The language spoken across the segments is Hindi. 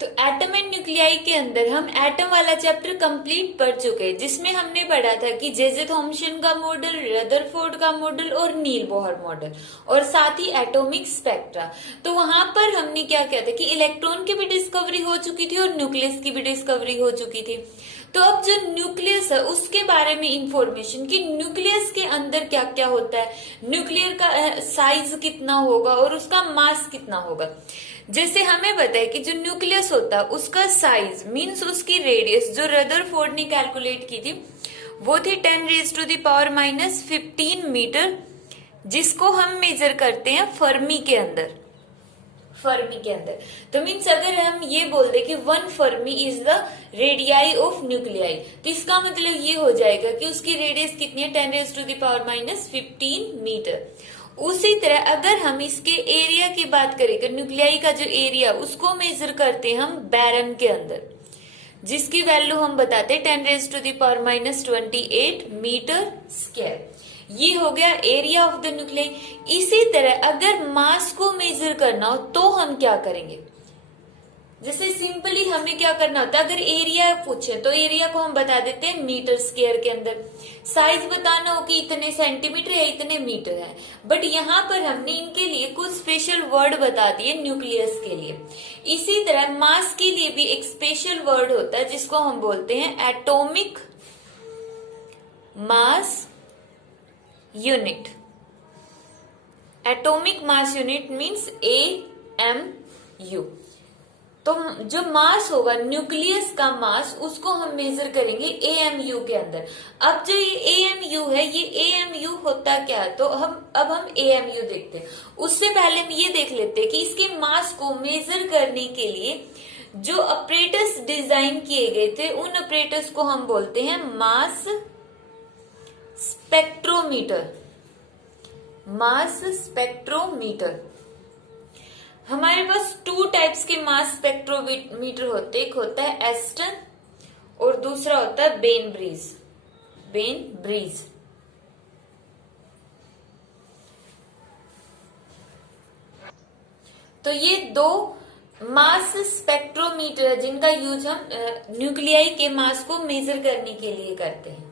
तो एटम एंड न्यूक्लियाई के अंदर हम एटम वाला चैप्टर कंप्लीट पढ़ चुके हैं, जिसमें हमने पढ़ा था कि जे थॉम्सन का मॉडल, रदरफोर्ड का मॉडल और नील बोहर मॉडल, और साथ ही एटॉमिक स्पेक्ट्रा। तो वहां पर हमने क्या किया था कि इलेक्ट्रॉन की भी डिस्कवरी हो चुकी थी और न्यूक्लियस की भी डिस्कवरी हो चुकी थी। तो अब जो न्यूक्लियस है उसके बारे में इंफॉर्मेशन कि न्यूक्लियस के अंदर क्या क्या होता है, न्यूक्लियर का साइज कितना होगा और उसका मास कितना होगा। जैसे हमें पता है कि जो न्यूक्लियस होता है उसका साइज मीन्स उसकी रेडियस जो रदरफोर्ड ने कैलकुलेट की थी वो थी 10⁻⁻15 मीटर, जिसको हम मेजर करते हैं फर्मी के अंदर। फर्मी के अंदर तो मीन्स अगर हम ये बोल दे कि 1 Fermi is the radii of nuclei, तो इसका मतलब ये हो जाएगा कि उसकी रेडियस कितनी है 10⁻⁻15 मीटर। उसी तरह अगर हम इसके एरिया की बात करें कि न्यूक्लियाई का जो एरिया उसको मेजर करते हैं हम बैरन के अंदर, जिसकी वैल्यू हम बताते हैं 10⁻28 मीटर स्क्वायर। ये हो गया एरिया ऑफ द न्यूक्लियाई। इसी तरह अगर मास को मेजर करना हो तो हम क्या करेंगे, जैसे सिंपली हमें क्या करना होता है, अगर एरिया पूछे तो एरिया को हम बता देते हैं मीटर स्क्वायर के अंदर। साइज बताना हो कि इतने सेंटीमीटर या इतने मीटर है, बट यहाँ पर हमने इनके लिए कुछ स्पेशल वर्ड बता दिए न्यूक्लियस के लिए। इसी तरह मास के लिए भी एक स्पेशल वर्ड होता है जिसको हम बोलते हैं atomic mass unit. Atomic mass unit means AMU। तो जो मास होगा न्यूक्लियस का मास उसको हम मेजर करेंगे AMU के अंदर। अब जो ये AMU है ये AMU होता क्या है, तो अब हम AMU देखते हैं। उससे पहले हम ये देख लेते हैं कि इसके मास को मेजर करने के लिए जो ऑपरेटर्स डिजाइन किए गए थे उन ऑपरेटर्स को हम बोलते हैं मास स्पेक्ट्रोमीटर। मास स्पेक्ट्रोमीटर। हमारे पास 2 टाइप्स के मास स्पेक्ट्रोमीटर होते हैं, एक होता है एस्टन और दूसरा होता है बेन ब्रीज। तो ये 2 मास स्पेक्ट्रोमीटर है जिनका यूज हम न्यूक्लियाई के मास को मेजर करने के लिए करते हैं।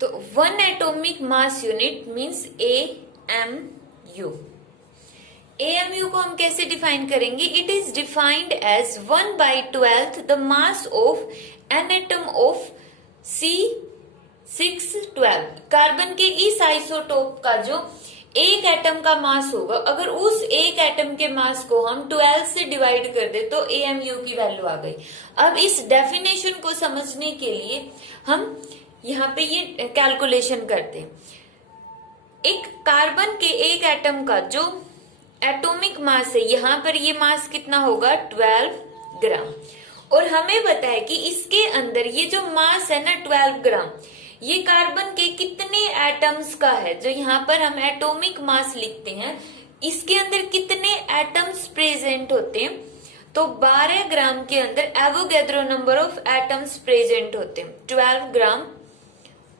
तो 1 atomic mass unit means AMU। AMU को हम कैसे डिफाइन करेंगे, it is defined as 1/12 the mass of an atom of C612। Carbon के इस आइसोटोप का जो एक एटम का मास होगा, अगर उस एक एटम के मास को हम 12 से डिवाइड कर दे तो AMU की वैल्यू आ गई। अब इस डेफिनेशन को समझने के लिए हम यहाँ पे ये कैलकुलेशन करते हैं। एक कार्बन के एक एटम का जो एटॉमिक मास है, यहाँ पर ये मास कितना होगा 12 ग्राम, और हमें पता है कि इसके अंदर ये जो मास है ना 12 ग्राम, ये कार्बन के कितने एटम्स का है, जो यहाँ पर हम एटॉमिक मास लिखते हैं, इसके अंदर कितने एटम्स प्रेजेंट होते हैं, तो 12 ग्राम के अंदर Avogadro number of atoms present होते हैं। 12 gram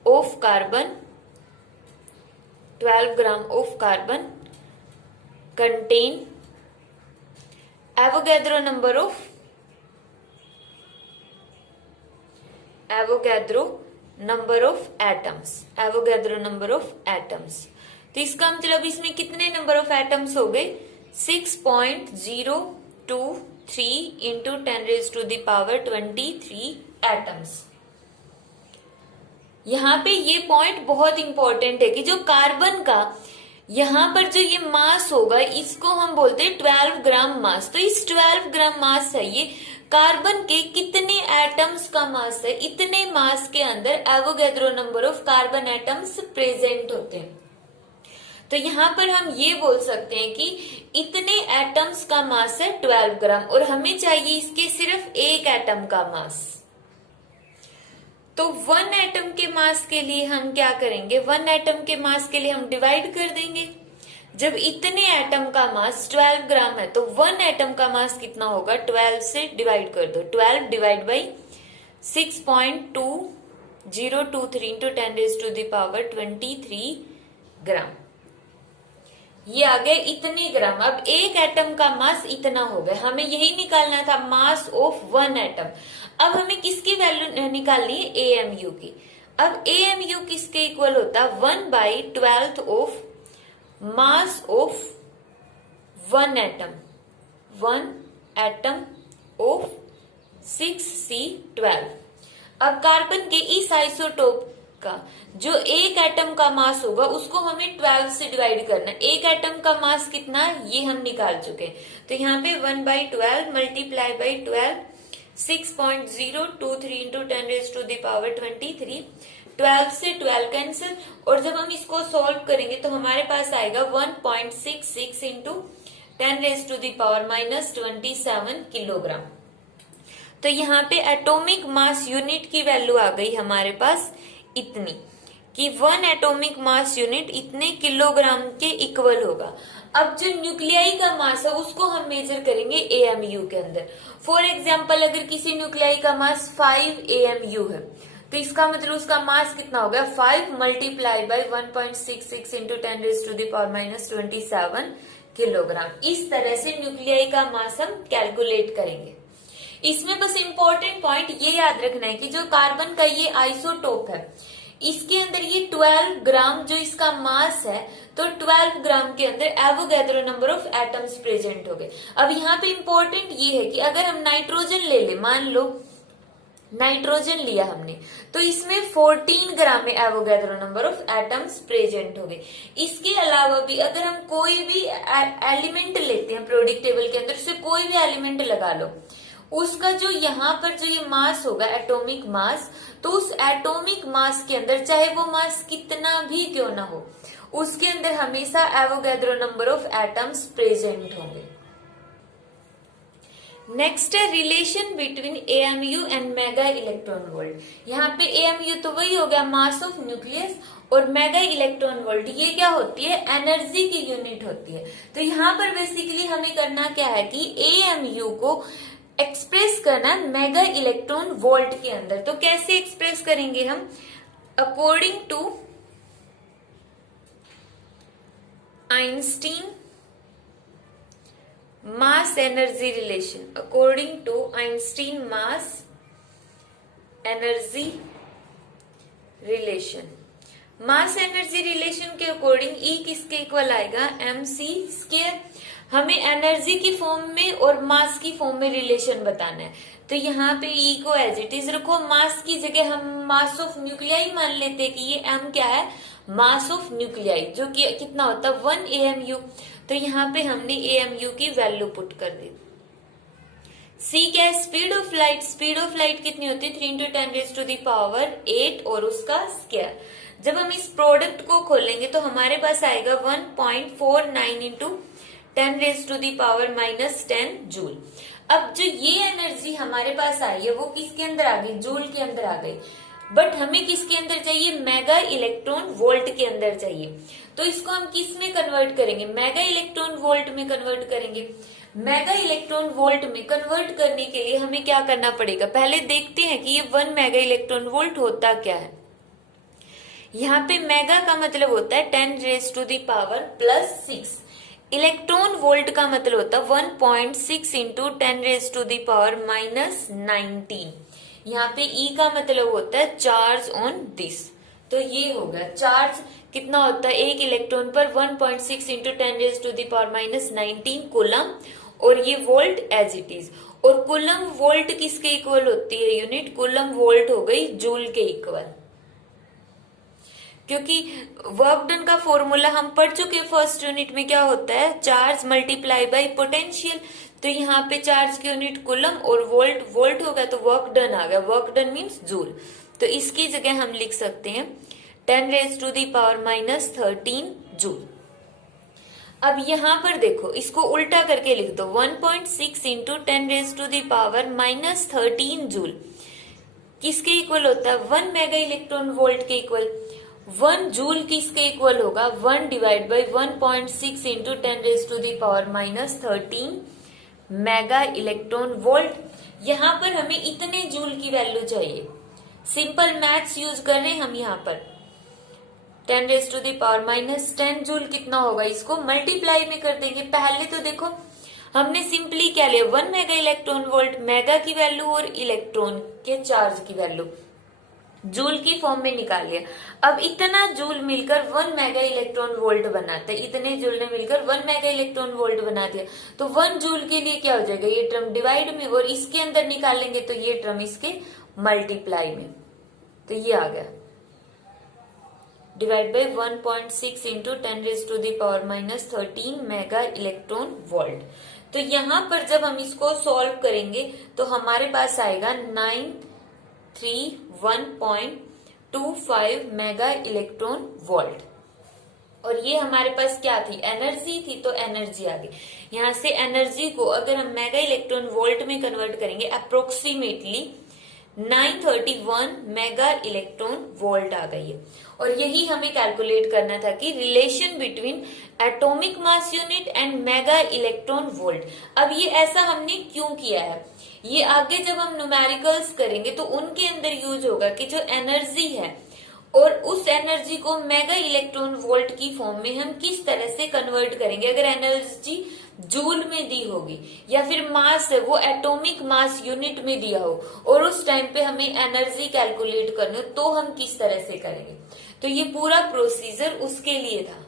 of carbon, 12 gram of carbon contain Avogadro number of atoms। तो इसका मतलब इसमें कितने नंबर ऑफ एटम्स हो गए 6.023 इंटू 10⁻23 एटम्स। यहाँ पे ये पॉइंट बहुत इंपॉर्टेंट है कि जो कार्बन का यहाँ पर जो ये मास होगा इसको हम बोलते हैं 12 ग्राम मास। तो इस 12 ग्राम मास है ये कार्बन के कितने एटम्स का मास है, इतने मास के अंदर Avogadro number of carbon atoms present होते हैं। तो यहाँ पर हम ये बोल सकते हैं कि इतने एटम्स का मास है 12 ग्राम और हमें चाहिए इसके सिर्फ एक एटम का मास। तो 1 एटम के मास के लिए हम क्या करेंगे, 1 एटम के मास के लिए हम डिवाइड कर देंगे। जब इतने एटम का मास 12 ग्राम है तो 1 एटम का मास कितना होगा, 12 से डिवाइड कर दो, 12 डिवाइड बाई 6.2023 इंटू 10⁻23 ग्राम। ये आ गया इतने ग्राम। अब एक एटम का मास इतना हो गया, हमें यही निकालना था, मास ऑफ वन एटम। अब हमें किसकी वैल्यू निकालनी है, एएमयू की। अब एएमयू किसके इक्वल होता है, 1/12 of mass of one atom, one atom of 6C12। अब कार्बन के इस आइसोटोप का जो एक एटम का मास होगा उसको हमें 12 से डिवाइड करना है। एक एटम का मास कितना है ये हम निकाल चुके हैं, तो यहाँ पे 1/12 मल्टीप्लाई बाई 12, 6.023 इंटू 10⁻23। 12 से 12 कैंसिल, और जब हम इसको सॉल्व करेंगे तो हमारे पास आएगा 1.66 इंटू 10⁻⁻27 किलोग्राम। तो यहाँ पे एटॉमिक मास यूनिट की वैल्यू आ गई हमारे पास इतनी, कि 1 एटॉमिक मास यूनिट इतने किलोग्राम के इक्वल होगा। अब जो न्यूक्लियाई का मास है उसको हम मेजर करेंगे एएमयू के अंदर। फॉर एग्जाम्पल अगर किसी न्यूक्लियाई का मास 5 एएमयू है तो इसका मतलब उसका मास कितना हो गया, 5 मल्टीप्लाई बाई 1.66 इंटू 10⁻⁻27 किलोग्राम। इस तरह से न्यूक्लियाई का मास हम कैलकुलेट करेंगे। इसमें बस इंपॉर्टेंट पॉइंट ये याद रखना है कि जो कार्बन का ये आइसोटोप है इसके अंदर ये 12 ग्राम जो इसका मास है, तो 12 ग्राम के अंदर Avogadro number of atoms present हो गए। अब यहाँ पे इंपॉर्टेंट ये है कि अगर हम नाइट्रोजन ले ले, मान लो नाइट्रोजन लिया हमने, तो इसमें 14 ग्राम में Avogadro number of atoms present हो गए। इसके अलावा भी अगर हम कोई भी एलिमेंट लेते हैं प्रोडिक्ट टेबल के अंदर से, कोई भी एलिमेंट लगा लो, उसका जो यहाँ पर जो ये मास होगा एटॉमिक मास, तो उस एटॉमिक मास के अंदर चाहे वो मास कितना भी क्यों ना हो, उसके अंदर हमेशा Avogadro number of atoms present होंगे। नेक्स्ट है relation between AMU and mega electron volt. यहाँ पे एएमयू तो वही हो गया मास ऑफ न्यूक्लियस, और मेगा इलेक्ट्रॉन वोल्ट ये क्या होती है, एनर्जी की यूनिट होती है। तो यहाँ पर बेसिकली हमें करना क्या है कि एएमयू को एक्सप्रेस करना है मेगा इलेक्ट्रॉन वोल्ट के अंदर। तो कैसे एक्सप्रेस करेंगे हम, according to Einstein mass energy relation, according to Einstein mass energy relation, mass energy relation के अकॉर्डिंग E किसके इक्वल आएगा, mc²। हमें एनर्जी की फॉर्म में और मास की फॉर्म में रिलेशन बताना है, तो यहाँ पे E को एज इट इज रखो, मास की जगह हम मास ऑफ न्यूक्लियाई मान लेते हैं कि ये M क्या है, मास ऑफ न्यूक्लियाई, जो कि कितना होता है 1 AMU। तो यहाँ पे हमने AMU की वैल्यू पुट कर दी। C क्या है, speed of light, speed of light कितनी होती है 3 × 10⁸ और उसका स्क्वायर। जब हम इस प्रोडक्ट को खोलेंगे तो हमारे पास आएगा 1.49 इंटू 10⁻⁻10 जूल। अब जो ये एनर्जी हमारे पास आई है वो किसके अंदर आ गई, जूल के अंदर आ गई, बट हमें किसके अंदर चाहिए, मेगा इलेक्ट्रॉन वोल्ट के अंदर चाहिए। तो इसको हम किस में कन्वर्ट करेंगे, मेगा इलेक्ट्रॉन वोल्ट में कन्वर्ट करेंगे। मेगा इलेक्ट्रॉन वोल्ट में कन्वर्ट करने के लिए हमें क्या करना पड़ेगा, पहले देखते हैं कि ये 1 मेगा इलेक्ट्रॉन वोल्ट होता क्या है। यहाँ पे मेगा का मतलब होता है 10⁻+6, इलेक्ट्रॉन वोल्ट का मतलब होता है 1.6 इंटू 10⁻⁻19। यहाँ पे E का मतलब होता है चार्ज ऑन दिस। तो ये होगा चार्ज कितना होता है एक इलेक्ट्रॉन पर 1.6 इंटू 10⁻⁻19 कूलम, और ये वोल्ट एज इट इज। और कूलम वोल्ट किसके इक्वल होती है यूनिट, कूलम वोल्ट हो गई जूल के इक्वल, क्योंकि वर्क डन का फॉर्मूला हम पढ़ चुके हैं फर्स्ट यूनिट में, क्या होता है चार्ज मल्टीप्लाई बाय पोटेंशियल। तो यहाँ पे चार्ज की यूनिट कूलम और वोल्ट, वोल्ट हो गया तो वर्क डन आ गया, वर्क डन मीन्स जूल। तो इसकी जगह हम लिख सकते हैं 10⁻⁻13 जूल। अब यहाँ पर देखो इसको उल्टा करके लिख दो, 1.6 इंटू 10⁻⁻13 जूल किसके इक्वल होता है, 1 मेगा इलेक्ट्रॉन वोल्ट के इक्वल। 1 जूल किसके इक्वल होगा, 1 divide by 1.6 into 10⁻⁻13 mega electron volt. यहाँ पर हमें इतने जूल की वैल्यू चाहिए, सिंपल मैथ्स यूज कर रहे हैं हम यहाँ पर। 10⁻⁻10 जूल कितना होगा, इसको मल्टीप्लाई में कर देंगे। पहले तो देखो हमने सिंपली क्या लिया, 1 मेगा इलेक्ट्रॉन वोल्ट, मेगा की वैल्यू और इलेक्ट्रॉन के चार्ज की वैल्यू जूल की फॉर्म में निकाल लिया। अब इतना जूल मिलकर 1 मेगा इलेक्ट्रॉन वोल्ट बनाता है, इतने जूल ने मिलकर 1 मेगा इलेक्ट्रॉन वोल्ट बना दिया। तो 1 जूल के लिए क्या हो जाएगा, ये टर्म डिवाइड में, और इसके अंदर निकालेंगे तो ये टर्म इसके मल्टीप्लाई में, तो ये आ गया divide by 1.6 into 10⁻⁻13 mega electron volt. तो यहां पर जब हम इसको सॉल्व करेंगे तो हमारे पास आएगा 931.25 मेगा इलेक्ट्रॉन वोल्ट। और ये हमारे पास क्या थी, एनर्जी थी, तो एनर्जी आ गई। यहां से एनर्जी को अगर हम मेगा इलेक्ट्रॉन वोल्ट में कन्वर्ट करेंगे, अप्रोक्सीमेटली 931 मेगा इलेक्ट्रॉन वोल्ट आ गई है। और यही हमें कैलकुलेट करना था कि relation between atomic mass unit and mega electron volt. अब ये ऐसा हमने क्यों किया है, ये आगे जब हम न्यूमेरिकल्स करेंगे तो उनके अंदर यूज होगा कि जो एनर्जी है और उस एनर्जी को मेगा इलेक्ट्रॉन वोल्ट की फॉर्म में हम किस तरह से कन्वर्ट करेंगे। अगर एनर्जी जूल में दी होगी या फिर मास है वो एटॉमिक मास यूनिट में दिया हो और उस टाइम पे हमें एनर्जी कैलकुलेट करनी हो, तो हम किस तरह से करेंगे। तो ये पूरा प्रोसीजर उसके लिए था।